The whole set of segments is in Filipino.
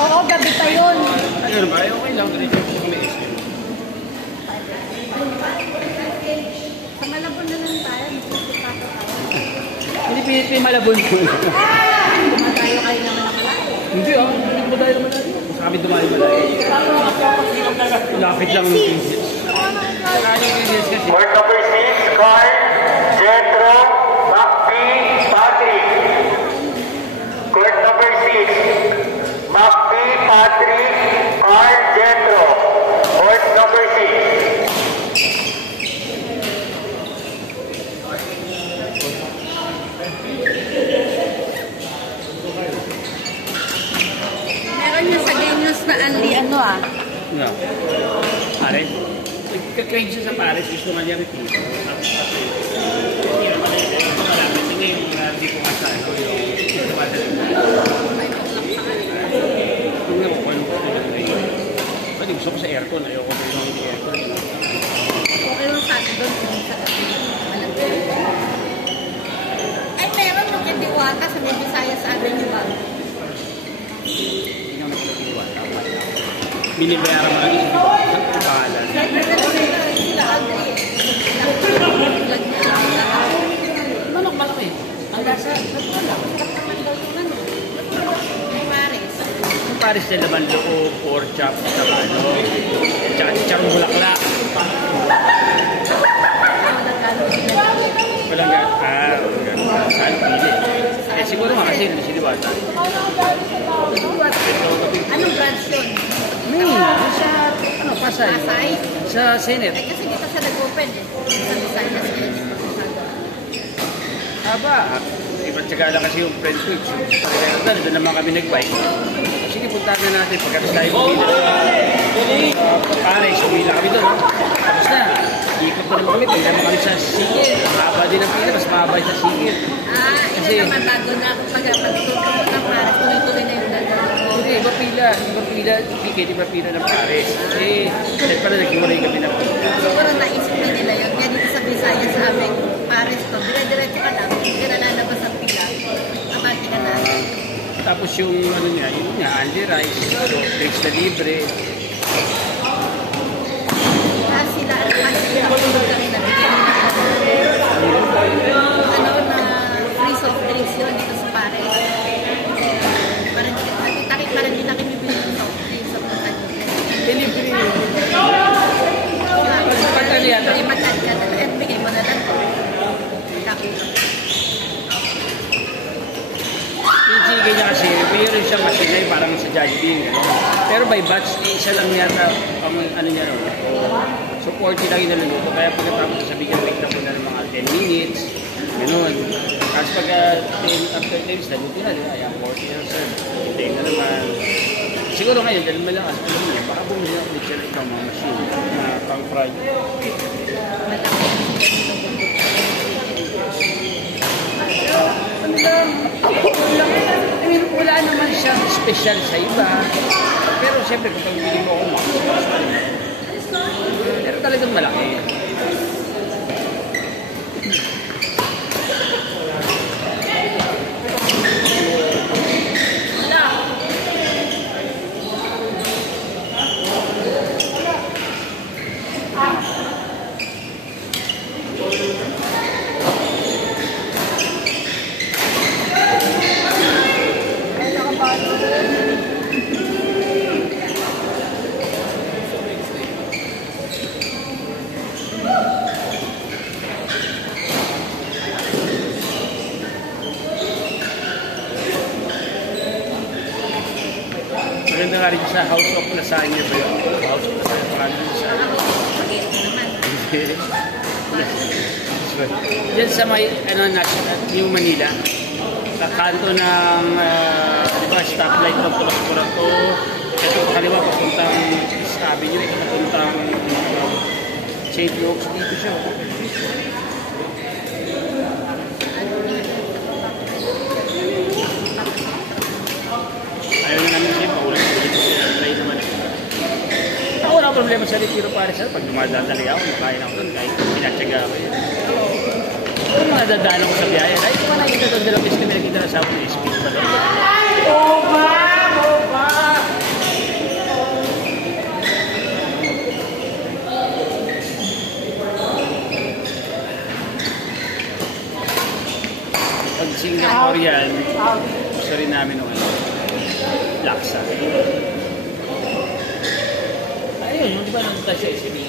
Oo, gabi pa yun. Ayun ba? Okay lang. Sa Malabon na lang tayo. Hindi pinipin Malabon po. Dumadayo kayo naman nakalayo. Hindi ah. Hindi mo tayo naman natin. Sa kami dumayo malayo. Lapit lang ng pieces. Court number 6, Carl Jetro Macpi Patrick. Court number 6, Macpi Patrick, Carl Jetro. Court number 6. Meron yung sa Genius na Anli, ano ah? No. Pare? Nagka-claim siya sa Paris. Gusto nga niya repeat. Hindi naman ito. Malapit. Sige yung hindi ko masano. Yung madali. Kung nga po, ano ko na pwede gusto ko sa aircon. Ayoko ko yung aircon. Okay lang sa akin doon kung sa gabi. Ay, meron nung Indiwata sa May Bisaya sa atin yung bago. Hindi nga magpapiliwata. Binibayaran mo lang yung pangalan. Sila Andre. Manok malaki. Ang lasa, nagpala. May Paris. Yung Paris na naman loob, pork chop, saka ano, tsaka chicharong bulaklak. Walang gano'n. Ano pili? Eh siguro nga kasi hindi siliwata. Anong branch yun? May, sa, ano, Pasay. Pasay? Sa Senate. Ay, kasi dito siya nag-open eh. Sa Visayas eh. Aba, iba't saka lang kasi yung friend ko. Doon naman kami nag-bike. Sige, puntahan na natin. Pagkatapos tayo pumila. Paris, pumila kami doon. Tapos na, ikot na naman kami. Pwede naman kami sa Sigil. Mahaba din ang pila, mas mahaba sa Sigil. Ah, ito naman bago na ako pag-tutupo ng Paris. Tuloy-tuloy na yung dalawa. Hindi, iba pila, iba pila ng Paris. Kasi, pala nag-iwalay kami ng pila. Siguro naisip na nila yun. Kaya dito sa Visayas sa aming Paris to. Dire-diretso ka lang. Hindi na lalabas ang pila. Abante ka na. Tapos yung ano niya, yun nga, Andy Rice, drinks na libre. Kaya sila, tulog kami na bigyan na ano na free soft drinks yun dito sa Paris. Parang di na kami bibili ng soft drinks sa mga Libre. pagkali yata. Ipatali yata. At bigay mo na lang. Pinigay niya kasi, mayroon siyang machine parang sa Jollibee. Pero by batch, isa lang yata ang ano niya. So 40 lang yung naluluto. Kaya pagkatapos sabihin, wait na po na ng mga 10 minutes. Ganun. Tapos pag after 10 minutes, naluto na. Ayan, 40 na sir. Hintayin na naman. Siguro ngayon, dahil malakas, alam niya, baka bumili na ulit siya ng mga machine. Pang fry. Wala naman siyang special sa iba. Pero siyempre, kung pag-bili mo ako, pero talagang malaki. Maganda nga rin sa House of Lasagna ba yun? House of Lasagna, parang sa... Diyan sa may, New Manila, sa kanto ng, stoplight ng Purak-Purak to, ito pa kaliwa, papuntang East Avenue, ito papuntang St. Luke's, dito siya. Ayaw na namin siya, paulit-ulit siya, try naman. Ako wala problema sa Retiro Paris, pag dumadadali ako, makain ako doon, kahit pinatsaga ako yun. Kung madadaan ako sa biyaya, ay kung nakikita doon dalawang beses kami nakita na sa ako ng speed pa doon. Opa! Pag Singaporean, gusto rin namin nung laksa. Ayun, di ba nandun siya isipin?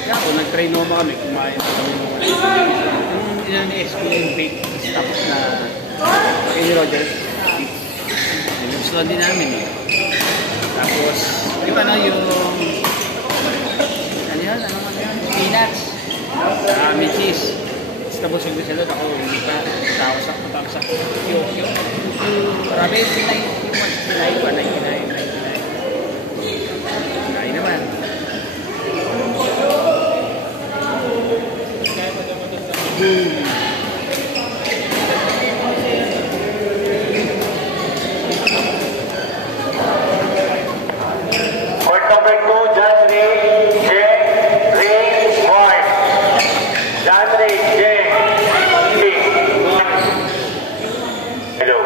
Kaya kung nag-trinoma kami, kumain na kami nung ilan-escalate bake, tapos na kay Roger, nilusuan din namin eh. Tapos, di ba na yung ano yan? Peanuts. May cheese. Tapos yung gusto doon, ako hindi pa. Tapos Kyo. Marami, sinay pa, 99. Kain naman. Court number 2, John Ray Ward. John Ray Ward. Hello.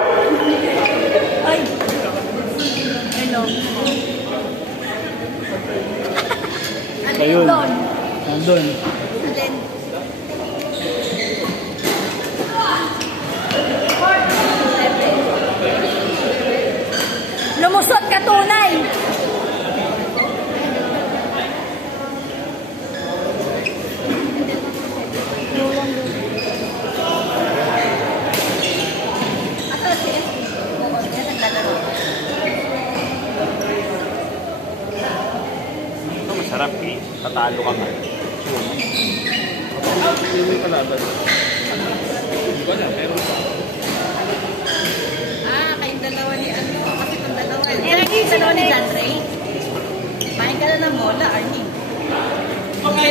Ay! Hello. Ayun. Doon. Nandun. Then, lumusot ka tunay! Ito masarap eh. Tatalo ka nga. Hindi mo yung kalaban. Hindi ko alam, pero Kayong dalawa ni ano, kasi itong dalawa. Kayong dalawa ni John Ray. Pahin ka na ng mola, Arnie. Okay,